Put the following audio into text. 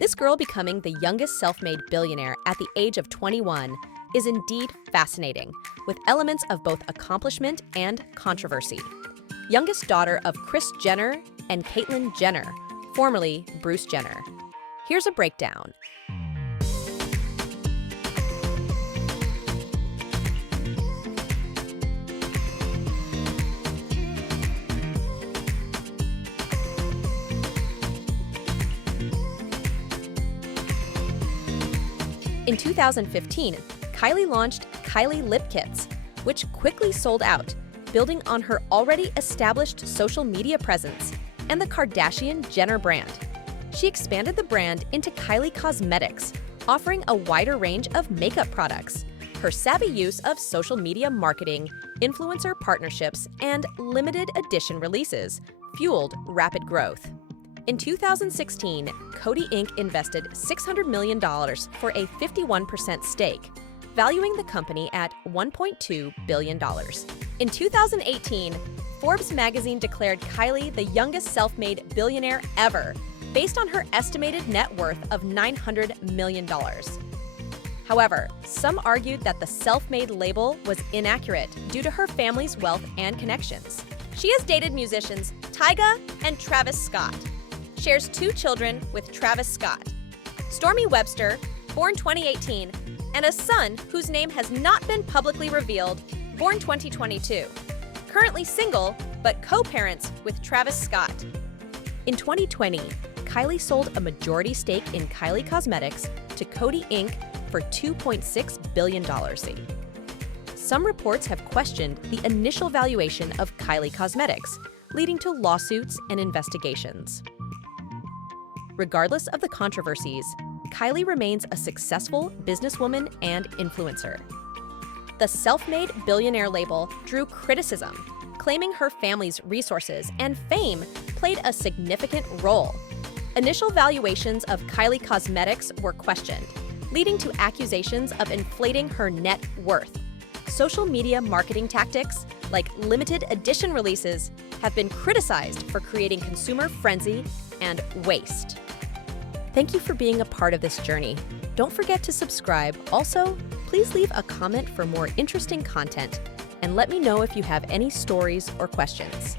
This girl becoming the youngest self-made billionaire at the age of 21 is indeed fascinating, with elements of both accomplishment and controversy. Youngest daughter of Kris Jenner and Caitlyn Jenner, formerly Bruce Jenner. Here's a breakdown. In 2015, Kylie launched Kylie Lip Kits, which quickly sold out, building on her already established social media presence and the Kardashian-Jenner brand. She expanded the brand into Kylie Cosmetics, offering a wider range of makeup products. Her savvy use of social media marketing, influencer partnerships, and limited edition releases fueled rapid growth. In 2016, Coty Inc. invested $600 million for a 51% stake, valuing the company at $1.2 billion. In 2018, Forbes magazine declared Kylie the youngest self-made billionaire ever, based on her estimated net worth of $900 million. However, some argued that the self-made label was inaccurate due to her family's wealth and connections. She has dated musicians Tyga and Travis Scott, shares 2 children with Travis Scott, Stormy Webster, born 2018, and a son whose name has not been publicly revealed, born 2022. Currently single, but co-parents with Travis Scott. In 2020, Kylie sold a majority stake in Kylie Cosmetics to Coty Inc. for $2.6 billion. Some reports have questioned the initial valuation of Kylie Cosmetics, leading to lawsuits and investigations. Regardless of the controversies, Kylie remains a successful businesswoman and influencer. The self-made billionaire label drew criticism, claiming her family's resources and fame played a significant role. Initial valuations of Kylie Cosmetics were questioned, leading to accusations of inflating her net worth. Social media marketing tactics, like limited edition releases, have been criticized for creating consumer frenzy and waste. Thank you for being a part of this journey. Don't forget to subscribe. Also, please leave a comment for more interesting content, and let me know if you have any stories or questions.